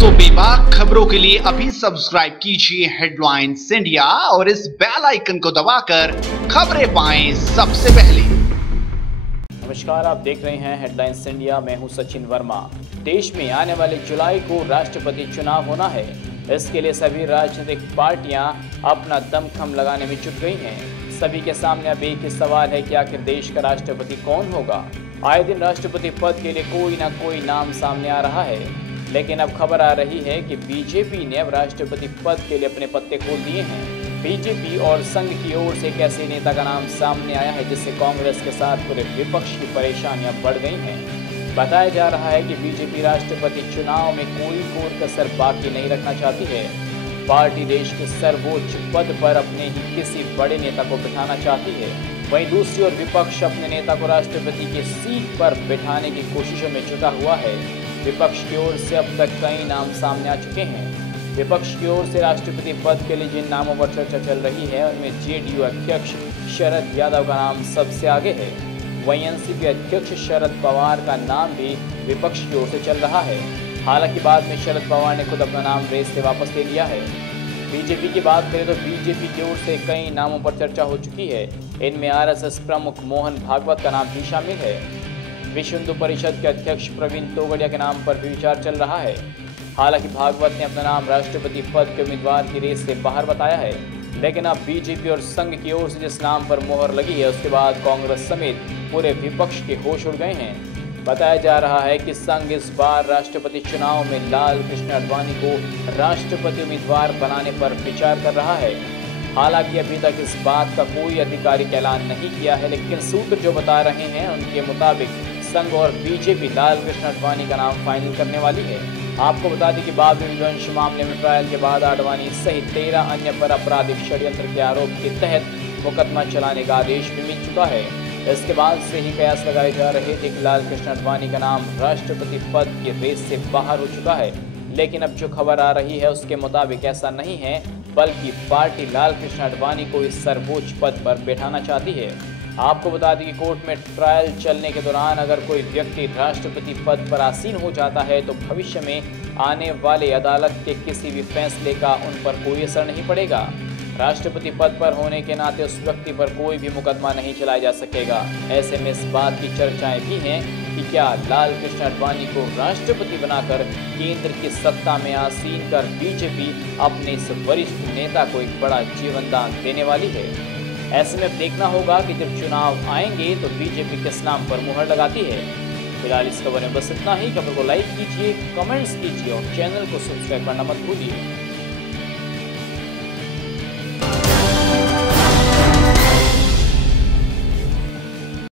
दोस्तों, बेबाक खबरों के लिए अभी सब्सक्राइब कीजिए हेडलाइंस इंडिया और इस बेल आइकन को दबाकर खबरें पाएं सबसे पहले। नमस्कार, आप देख रहे हैं हेडलाइंस इंडिया। मैं हूं सचिन वर्मा। देश में आने वाले जुलाई को राष्ट्रपति चुनाव होना है। इसके लिए सभी राजनीतिक पार्टियां अपना दमखम लगाने में जुट गई हैं। सभी के सामने अब एक ही सवाल है कि आखिर देश का राष्ट्रपति कौन होगा। आए दिन राष्ट्रपति पद के लिए कोई ना कोई नाम सामने आ रहा है, लेकिन अब खबर आ रही है कि बीजेपी ने अब राष्ट्रपति पद के लिए अपने पत्ते खोल दिए हैं। बीजेपी और संघ की ओर से एक ऐसे नेता का नाम सामने आया है जिससे कांग्रेस के साथ पूरे विपक्ष की परेशानियां बढ़ गई हैं। बताया जा रहा है कि बीजेपी राष्ट्रपति चुनाव में कोई कोर कसर बाकी नहीं रखना चाहती है। पार्टी देश के सर्वोच्च पद पर अपने ही किसी बड़े नेता को बिठाना चाहती है। वहीं दूसरी ओर विपक्ष अपने नेता को राष्ट्रपति की सीट पर बिठाने की कोशिशों में जुटा हुआ है। विपक्ष की ओर से अब तक कई नाम सामने आ चुके हैं। विपक्ष की ओर से राष्ट्रपति पद के लिए जिन नामों पर चर्चा चल रही है उनमें जेडीयू अध्यक्ष शरद यादव का नाम सबसे आगे है। वहीं एनसीपी अध्यक्ष शरद पवार का नाम भी विपक्ष की ओर से चल रहा है। हालांकि बाद में शरद पवार ने खुद अपना नाम रेस से वापस ले लिया है। बीजेपी की बात करें तो बीजेपी की ओर से कई नामों पर चर्चा हो चुकी है। इनमें आरएसएस प्रमुख मोहन भागवत का नाम भी शामिल है। विश्व हिंदू परिषद के अध्यक्ष प्रवीण तोगड़िया के नाम पर भी विचार चल रहा है। हालांकि भागवत ने अपना नाम राष्ट्रपति पद के उम्मीदवार की रेस से बाहर बताया है, लेकिन अब बीजेपी और संघ की ओर से जिस नाम पर मोहर लगी है उसके बाद कांग्रेस समेत पूरे विपक्ष के होश उड़ गए हैं। बताया जा रहा है कि संघ इस बार राष्ट्रपति चुनाव में लाल कृष्ण आडवाणी को राष्ट्रपति उम्मीदवार बनाने पर विचार कर रहा है। हालांकि अभी तक इस बात का कोई आधिकारिक ऐलान नहीं किया है, लेकिन सूत्र जो बता रहे हैं उनके मुताबिक संघ और बीजेपी लाल कृष्ण आडवाणी का नाम फाइनल करने वाली है। आपको बता दें कि बाबरी विध्वंस मामले में ट्रायल के बाद आडवाणी सहित 13 अन्य पर आपराधिक षड्यंत्र के आरोप के तहत मुकदमा चलाने का आदेश भी मिल चुका है। इसके बाद से ही कयास लगाए जा रहे थे कि लाल कृष्ण आडवाणी का नाम राष्ट्रपति पद की रेस से बाहर हो चुका है, लेकिन अब जो खबर आ रही है उसके मुताबिक ऐसा नहीं है, बल्कि पार्टी लाल कृष्ण आडवाणी को इस सर्वोच्च पद पर बैठाना चाहती है। आपको बता दें कि कोर्ट में ट्रायल चलने के दौरान अगर कोई व्यक्ति राष्ट्रपति पद पर आसीन हो जाता है तो भविष्य में आने वाले अदालत के किसी भी फैसले का उन पर कोई असर नहीं पड़ेगा। राष्ट्रपति पद पर होने के नाते उस व्यक्ति पर कोई भी मुकदमा नहीं चलाया जा सकेगा। ऐसे में इस बात की चर्चाएं भी हैं कि क्या लाल कृष्ण आडवाणी को राष्ट्रपति बनाकर केंद्र की सत्ता में आसीन कर बीजेपी अपने इस वरिष्ठ नेता को एक बड़ा जीवन दान देने वाली है। ऐसे में देखना होगा कि जब चुनाव आएंगे तो बीजेपी किस नाम पर मुहर लगाती है। फिलहाल इस खबर में बस इतना ही। खबर को लाइक कीजिए, कमेंट्स कीजिए और चैनल को सब्सक्राइब करना मत भूलिए।